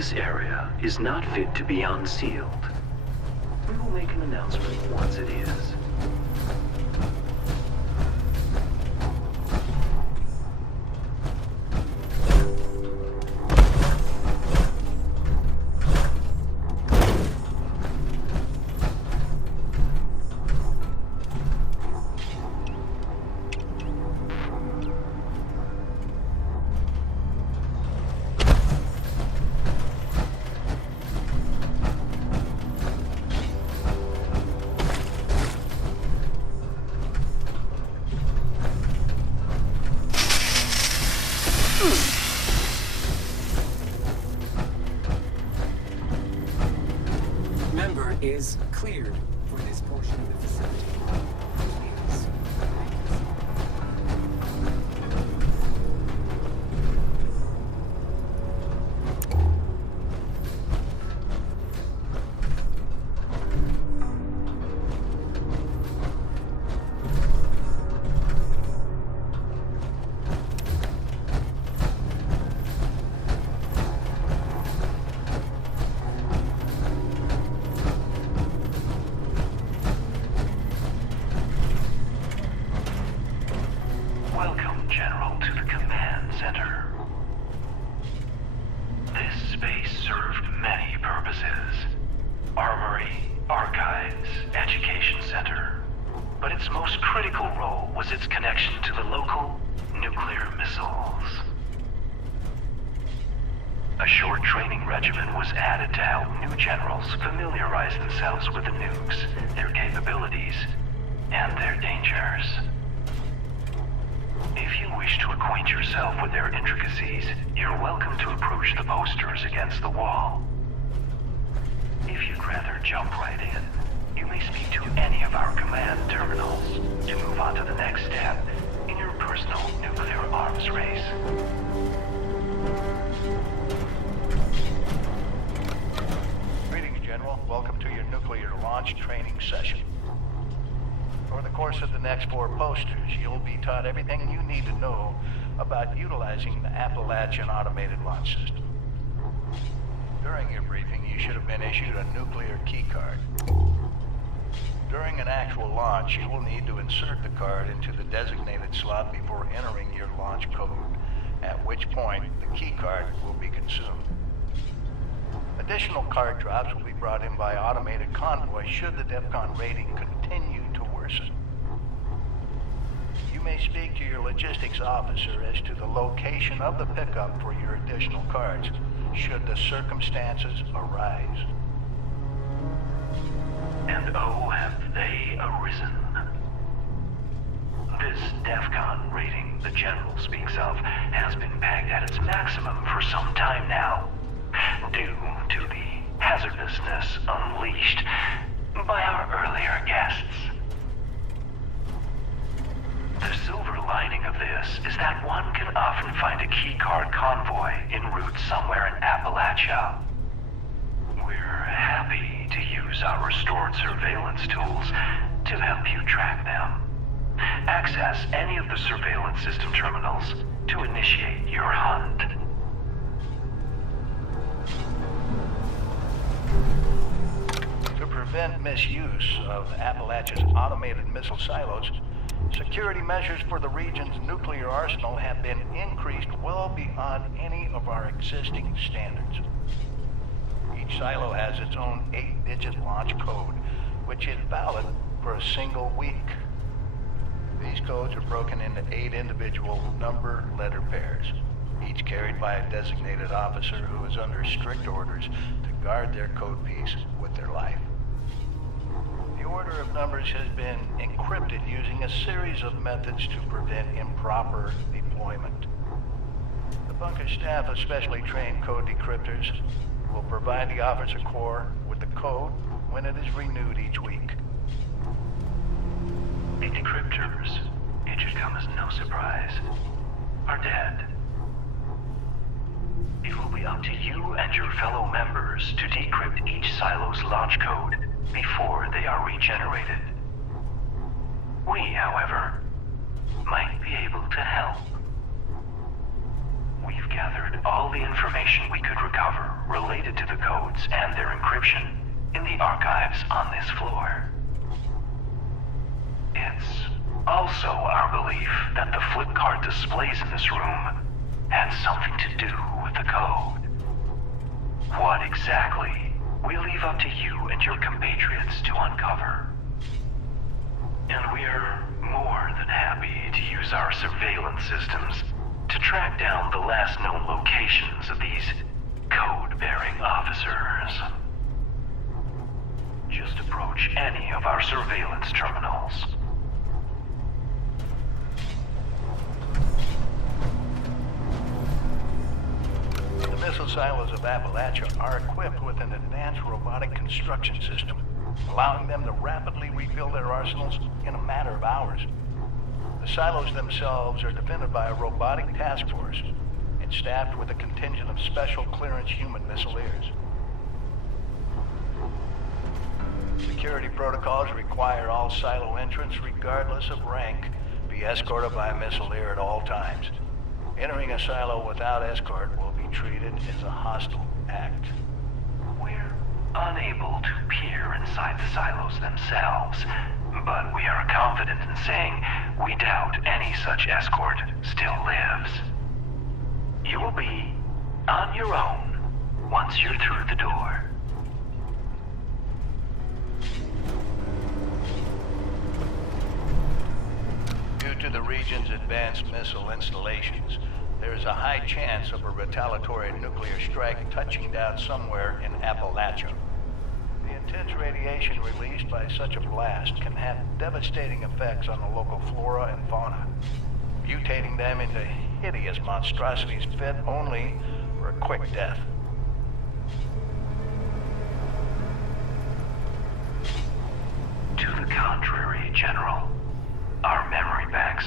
This area is not fit to be unsealed. We will make an announcement once it is. Member is cleared for this portion of the facility. Please. Welcome, General, to the Command Center. This space served many purposes. Armory, archives, education center. But its most critical role was its connection to the local nuclear missiles. A short training regimen was added to help new generals familiarize themselves with the nukes, their capabilities, and their dangers. If you wish to acquaint yourself with their intricacies, you're welcome to approach the posters against the wall. If you'd rather jump right in, you may speak to any of our command terminals to move on to the next step in your personal nuclear arms race. Greetings, General. Welcome to your nuclear launch training session. Over the course of the next 4 posters, you'll be taught everything you need to know about utilizing the Appalachian Automated Launch System. During your briefing, you should have been issued a nuclear key card. During an actual launch, you will need to insert the card into the designated slot before entering your launch code, at which point the key card will be consumed. Additional card drops will be brought in by automated convoy should the DEFCON rating continue to worsen. You may speak to your logistics officer as to the location of the pickup for your additional cards, should the circumstances arise. And oh, have they arisen. This DEFCON rating the General speaks of has been pegged at its maximum for some time now, due to the hazardousness unleashed by our earlier guests. The silver lining of this is that one can often find a keycard convoy en route somewhere in Appalachia. We're happy to use our restored surveillance tools to help you track them. Access any of the surveillance system terminals to initiate your hunt. To prevent misuse of Appalachia's automated missile silos, security measures for the region's nuclear arsenal have been increased well beyond any of our existing standards. Each silo has its own 8-digit launch code, which is valid for a single week. These codes are broken into 8 individual number-letter pairs, each carried by a designated officer who is under strict orders to guard their code piece with their life. The order of numbers has been encrypted using a series of methods to prevent improper deployment. The bunker staff of specially trained code decryptors will provide the officer corps with the code when it is renewed each week. The decryptors, it should come as no surprise, are dead. It will be up to you and your fellow members to decrypt each silo's launch code before they are regenerated. We, however, might be able to help. We've gathered all the information we could recover related to the codes and their encryption in the archives on this floor. It's also our belief that the flip card displays in this room had something to do with the code. What exactly, we'll leave up to you and your compatriots to uncover. And we're more than happy to use our surveillance systems to track down the last known locations of these code-bearing officers. Just approach any of our surveillance terminals. The missile silos of Appalachia are equipped with an advanced robotic construction system, allowing them to rapidly rebuild their arsenals in a matter of hours. The silos themselves are defended by a robotic task force and staffed with a contingent of special clearance human missileers. Security protocols require all silo entrants, regardless of rank, be escorted by a missileer at all times. Entering a silo without escort will be treated as a hostile act. We're unable to peer inside the silos themselves, but we are confident in saying we doubt any such escort still lives. You will be on your own once you're through the door. Due to the region's advanced missile installations, there is a high chance of a retaliatory nuclear strike touching down somewhere in Appalachia. The intense radiation released by such a blast can have devastating effects on the local flora and fauna, mutating them into hideous monstrosities fit only for a quick death. To the contrary, General. Our memory banks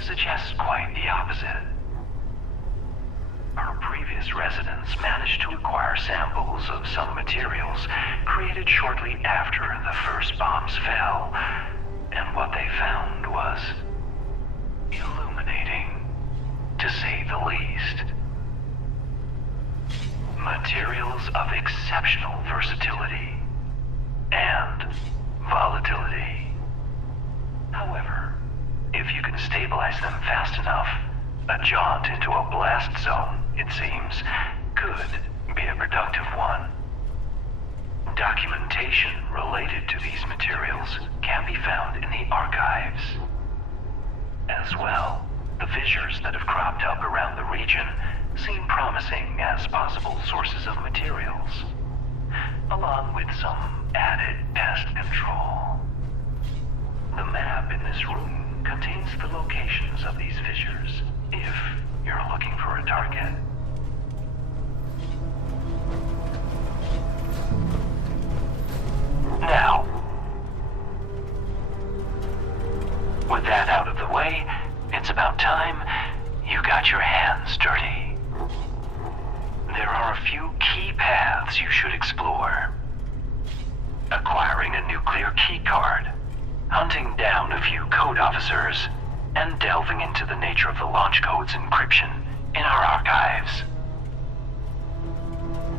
suggest quite the opposite. Our previous residents managed to acquire samples of some materials created shortly after the first bombs fell, and what they found was illuminating, to say the least. Materials of exceptional versatility and volatility. However, if you can stabilize them fast enough, a jaunt into a blast zone, it seems, could be a productive one. Documentation related to these materials can be found in the archives. As well, the fissures that have cropped up around the region seem promising as possible sources of materials, along with some added pest control. The map in this room contains the locations of these fissures, if you're looking for a target. Now, with that out of the way, it's about time you got your hands dirty. There are a few key paths you should explore. Acquiring a nuclear key card, hunting down a few code officers, and delving into the nature of the launch code's encryption in our archives.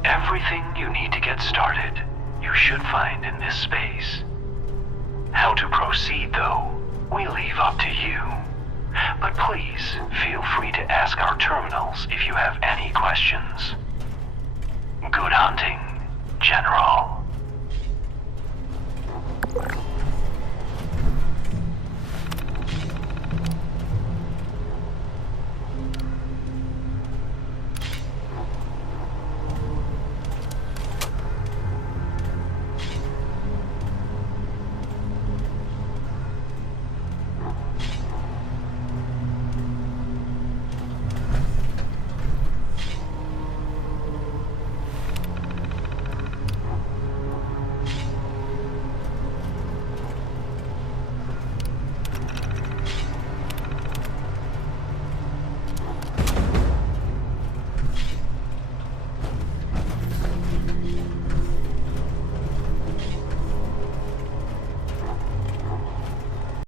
Everything you need to get started, you should find in this space. How to proceed, though, we leave up to you. But please feel free to ask our terminals if you have any questions. Good hunting, General.